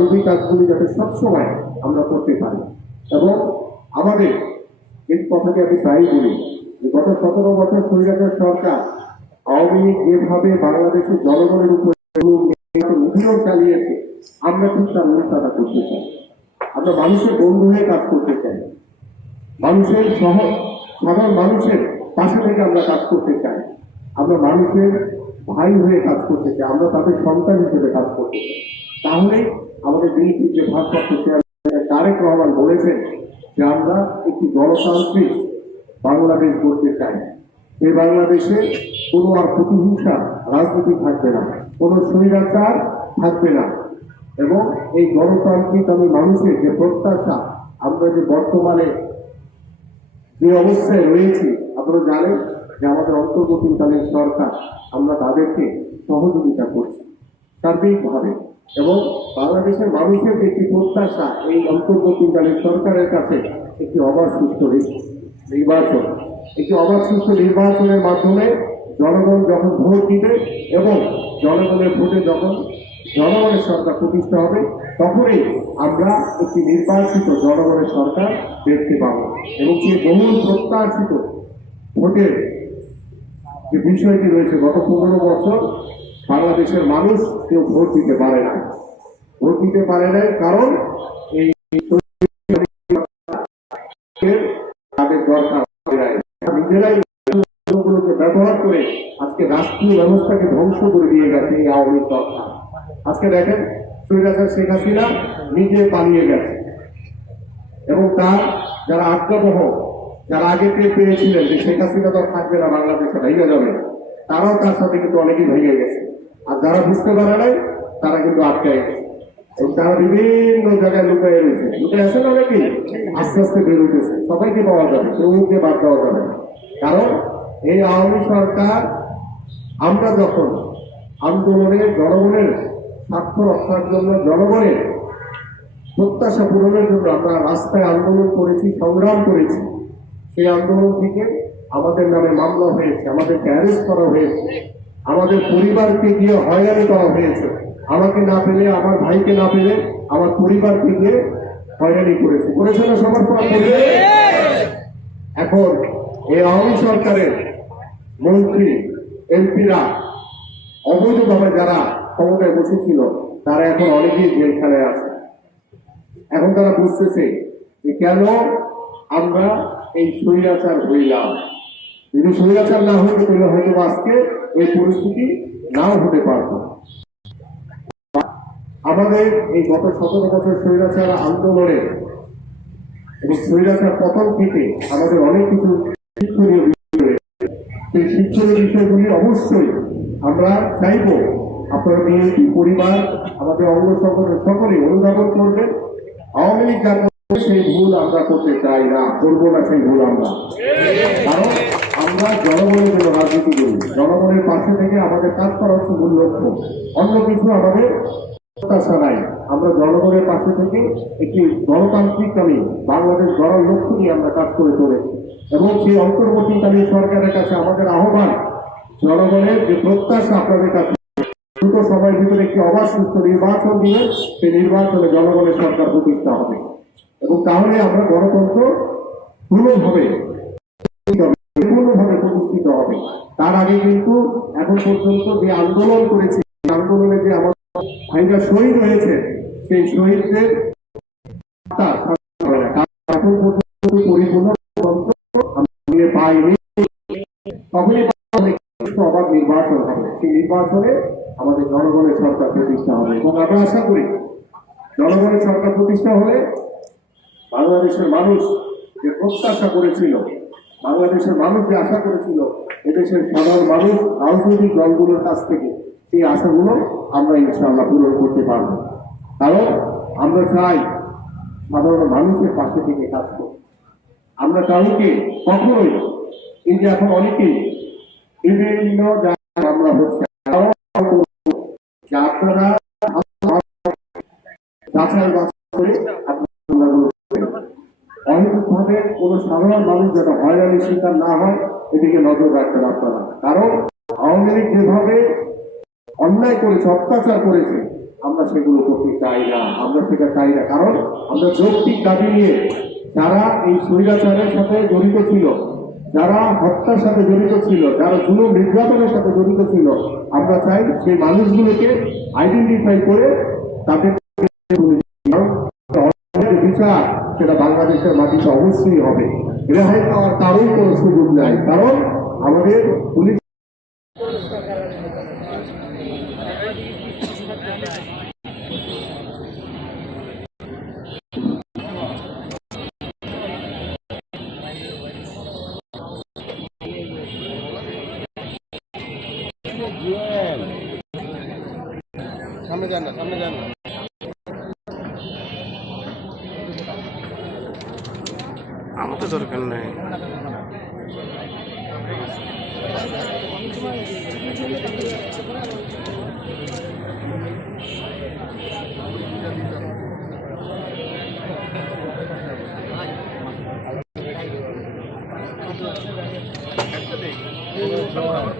মানবিক কাজগুলি যাতে সবসময় আমরা করতে পারি। এবং আমাদের এই কথাটি আমি প্রায়ই বলি যে গত সতেরো বছর স্বৈরাচার সরকার আওয়ামী লীগ যেভাবে বাংলাদেশের জনগণের উপর নিপীড়ন চালিয়েছে, আমরা ঠিক তার উল্টাটা করতে চাই। আমরা মানুষের বন্ধু হয়ে কাজ করতে চাই। মানুষের সহ, সাধারণ মানুষের পাশে থেকে আমরা কাজ করতে চাই। আমরা মানুষের ভাই হয়ে কাজ করতে চাই। আমরা তাদের সন্তান হিসেবে কাজ করতে চাই। তাহলে আমাদের বিএনপির যে ভারপ্রাপ্ত চেয়ারম্যান তারেক রহমান বলেছেন যে আমরা একটি গণতান্ত্রিক বাংলাদেশ করতে চাই। এই বাংলাদেশে কোনো আর প্রতিহিংসা রাজনীতি থাকবে না, কোনো স্বৈরাচার থাকবে না। এবং এই গণতান্ত্রিক আমি মানুষের যে প্রত্যাশা, আমরা যে বর্তমানে যে অবস্থায় রয়েছি, আপনারা জানেন যে আমাদের অন্তর্বর্তীকালীন সরকার, আমরা তাদেরকে সহযোগিতা করছি সার্বিকভাবে। এবং বাংলাদেশের মানুষের একটি প্রত্যাশা, এই অন্তর্বর্তীকালীন সরকারের কাছে একটি অবাধ সুস্থ নির্বাচন। একটি অবাধ সুস্থ নির্বাচনের মাধ্যমে জনগণ যখন ভোট দিবে এবং জনগণের ভোটে যখন জনগণের সরকার প্রতিষ্ঠা হবে, তখনই আমরা একটি নির্বাচিত জনগণের সরকার দেখতে পাবো। এবং সেই বহুল প্রত্যাশিত ভোটের যে বিষয়টি রয়েছে, গত পনেরো বছর বাংলাদেশের মানুষ কেউ ভোট দিতে পারে না। ভোট দিতে পারে না কারণ এই তাদের দরকার। নিজেরাই ব্যবহার করে আজকে রাষ্ট্রীয় ব্যবস্থাকে ধ্বংস করে দিয়ে গেছে এই আওয়ামী লীগ সরকার আজকে দেখেন সৈরাচার শেখ হাসিনা নিজে পালিয়ে গেছে। এবং তার যারা আজ্ঞাবহ যারা আগে পেয়ে পেয়েছিলেন যে শেখ হাসিনা তো থাকবে না, বাংলাদেশে ভেঙে যাবে তারাও তার সাথে কিন্তু অনেকেই ভেঙে গেছে। আর যারা বুঝতে পারে নাই, তারা কিন্তু আটকায় তারা বিভিন্ন জায়গায় লুকায় রয়েছে। লুকায় আছে না অনেকেই আস্তে আস্তে বেরোতেছে সবাইকে পাওয়া যাবে কেউকে বাদ দেওয়া যাবে কারণ এই আওয়ামী সরকার, আমরা যখন আন্দোলনে জনগণের স্বার্থ রক্ষার জন্য জনগণের প্রত্যাশা পূরণের জন্য আমরা রাস্তায় আন্দোলন করেছি, সংগ্রাম করেছি, সেই আন্দোলন থেকে আমাদের নামে মামলা হয়েছে, আমাদেরকে অ্যারেস্ট করা হয়েছে। আমাদের পরিবারকে গিয়ে হয়রানি করা হয়েছে। আমাকে না পেলে, আমার ভাইকে না পেলে, আমার পরিবারকে গিয়ে হয়রানি করেছে। করেছে না করবে এখন এই আওয়ামী সরকারের মন্ত্রী, এমপিরা, অবৈধভাবে যারা ক্ষমতায় বসেছিল, তারা এখন অনেকেই জেলখানায় আছে। এখন তারা বুঝতেছে যে কেন আমরা এই স্বৈরাচার হইলাম। যদি স্বৈরাচার না হইতো তাহলে হয়তো আজকে এই পরিস্থিতি নাও হতে পারত। আমাদের এই গত সতেরো বছর স্বৈরাচার আন্দোলনে এবং স্বৈরাচার পতন থেকে আমাদের অনেক কিছু শিক্ষণীয় বিষয় রয়েছে। সেই শিক্ষণীয় বিষয়গুলি অবশ্যই আমরা চাইব আপনারা বিএনপি পরিবার, আমাদের অঙ্গ সকলের সকলে অনুধাবন করবেন। আওয়ামী লীগ সেই ভুল আমরা করতে চাই না, করব না সেই ভুল আমরা। কারণ আমরা জনগণের জন্য রাজনীতি করি। জনগণের পাশে থেকে আমাদের কাজ করা হচ্ছে মূল লক্ষ্য। অন্য কিছু আমাদের আমরা জনগণের পাশে থেকে একটি গণতান্ত্রিক আমি বাংলাদেশ গড়ার লক্ষ্য নিয়ে আমরা কাজ করে চলেছি। এবং সেই অন্তর্বর্তীকালীন সরকারের কাছে আমাদের আহ্বান, জনগণের যে প্রত্যাশা আপনাদের কাছে, দ্রুত সময়ের ভিতরে একটি অবাধ নির্বাচন দিয়ে সেই নির্বাচনে জনগণের সরকার প্রতিষ্ঠা হবে। এবং তাহলে আমরা গণতন্ত্র পূর্ণভাবে পূর্ণভাবে প্রতিষ্ঠিত হবে। তার আগে কিন্তু এখন পর্যন্ত যে আন্দোলন করেছি আন্দোলনে যে আমার ভাইরা শহীদ হয়েছে, সেই শহীদদের এখন পর্যন্ত পরিপূর্ণ পাইনি। তখনই আমাদের অবাধ নির্বাচন হবে। সেই নির্বাচনে আমাদের জনগণের সরকার প্রতিষ্ঠা হবে। এবং আমরা আশা করি জনগণের সরকার প্রতিষ্ঠা হলে বাংলাদেশের মানুষ যে প্রত্যাশা করেছিল বাংলাদেশের মানুষ যে আশা করেছিল এদেশের সাধারণ মানুষ রাজনৈতিক দলগুলোর কাছ থেকে সেই আশাগুলো আমরা ইনশাআল্লাহ পূরণ করতে পারব কারণ আমরা চাই সাধারণ মানুষের পাশে থেকে কাজ করতে আমরা কাউকে কখনোই এই যে এখন অনেকেই বিভিন্ন মামলা হচ্ছে আপনারা যাচাই বাছাই করে। অহেতুকভাবে কোনো সাধারণ মানুষ যাতে হয়রানির শিকার না হয়, এদিকে নজর রাখবেন আপনারা। কারণ আওয়ামী লীগ যেভাবে অন্যায় করেছে অত্যাচার করেছে, আমরা সেগুলো করতে চাই না, আমরা সেটা চাই না। কারণ আমরা যৌক্তিক দাবি নিয়ে যারা এই স্বৈরাচারের সাথে জড়িত ছিল, যারা হত্যার সাথে জড়িত ছিল, যারা জুলুম নির্যাতনের সাথে জড়িত ছিল, আমরা চাই সেই মানুষগুলোকে আইডেন্টিফাই করে তাদের বিচার সেটা বাংলাদেশের মাটিতে অবশ্যই হবে। রেহাই পাওয়ার কারোই কোনো সুযোগ নাই। কারণ আমাদের পুলিশ সামনে যান না, সামনে যান না। আমার তো দরকার নেই। আপনি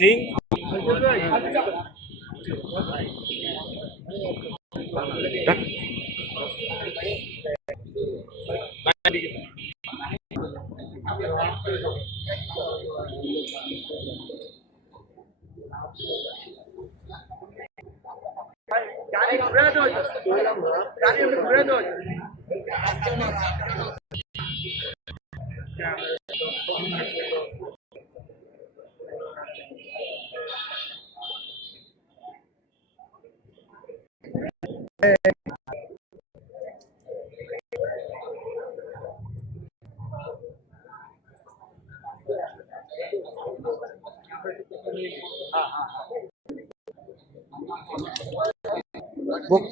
সিং গাড়ি ঘুরে দেওয়া গাড়ি ঘুরে দেওয়া book